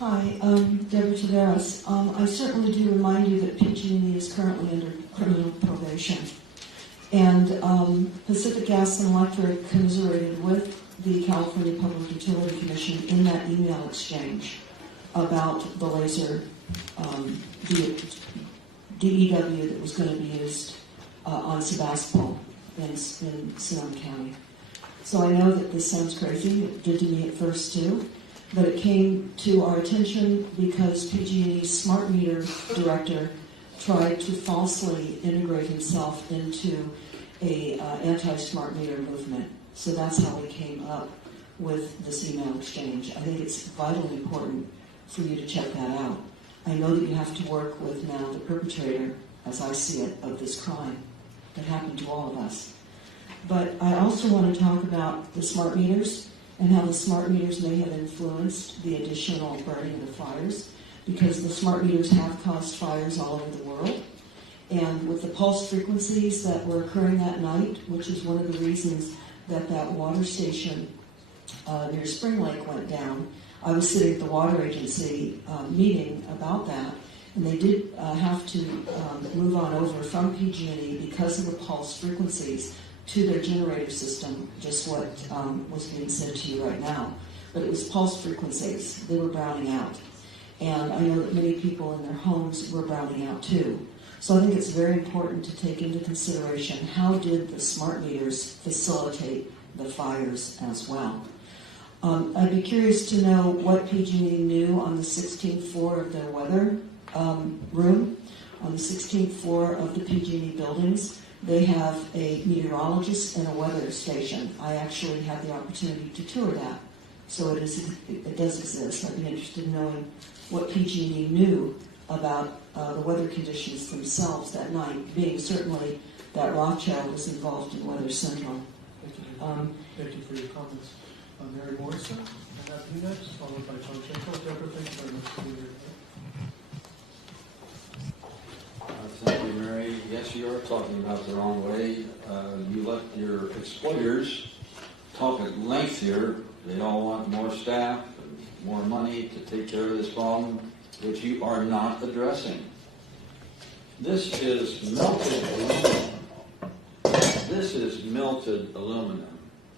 Hi, Deborah Taveras. I certainly do remind you that PG&E is currently under criminal probation. And Pacific Gas and Electric commiserated with the California Public Utility Commission in that email exchange about the laser DEW that was going to be used on Sebastopol in Sonoma County. So I know that this sounds crazy. It did to me at first too. But it came to our attention because PG&E's smart meter director tried to falsely integrate himself into a anti-smart meter movement. So that's how we came up with this email exchange. I think it's vitally important for you to check that out. I know that you have to work with now the perpetrator, as I see it, of this crime that happened to all of us. But I also want to talk about the smart meters and how the smart meters may have influenced the additional burning of the fires, because the smart meters have caused fires all over the world. And with the pulse frequencies that were occurring that night, which is one of the reasons that water station near Spring Lake went down, I was sitting at the water agency meeting about that, and they did have to move on over from PG&E because of the pulse frequencies to their generator system, just what was being said to you right now. But it was pulse frequencies. They were browning out. And I know that many people in their homes were browning out too. So I think it's very important to take into consideration how did the smart meters facilitate the fires as well. I'd be curious to know what PG&E knew on the 16th floor of their weather room. On the 16th floor of the PG&E buildings, they have a meteorologist and a weather station. I actually had the opportunity to tour that. So it does exist. I'd be interested in knowing what PG&E knew about the weather conditions themselves that night, being certainly that Rothschild was involved in Weather Central. Thank you for your comments. Mary Morrison, and next, followed by John Schenkel. Deborah, thank you very much for being here. Thank you, Mary. Yes, you are talking about the wrong way. You let your exploiters talk at length here. They all want more staff and more money to take care of this problem, which you are not addressing. This is melted aluminum. This is melted aluminum.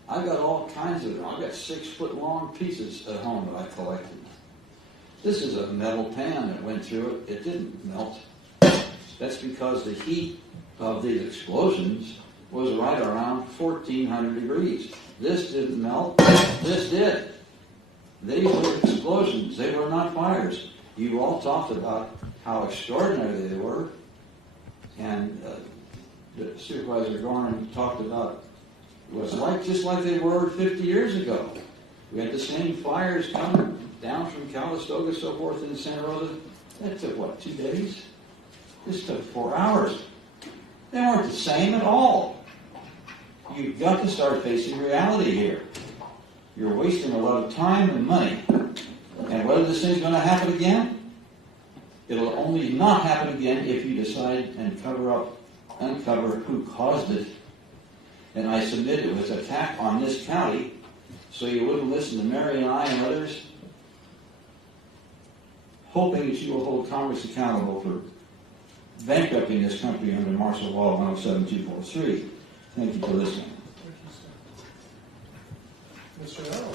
I got all kinds of them. I've got 6-foot-long pieces at home that I collected. This is a metal pan that went through it. It didn't melt. That's because the heat of these explosions was right around 1,400 degrees. This didn't melt. This did. These were explosions. They were not fires. You all talked about how extraordinary they were. And the Supervisor Gorman talked about it was just like they were 50 years ago. We had the same fires coming down from Calistoga, so forth, in Santa Rosa. That took, 2 days? This took 4 hours. They weren't the same at all. You've got to start facing reality here. You're wasting a lot of time and money. And whether this thing's going to happen again, it'll only not happen again if you decide and uncover who caused it. And I submit it was an attack on this county, so you wouldn't listen to Mary and I and others, hoping that you will hold Congress accountable for bankrupting this country under martial law 107-243. Thank you for listening. Thank you, sir. Mr. Allen.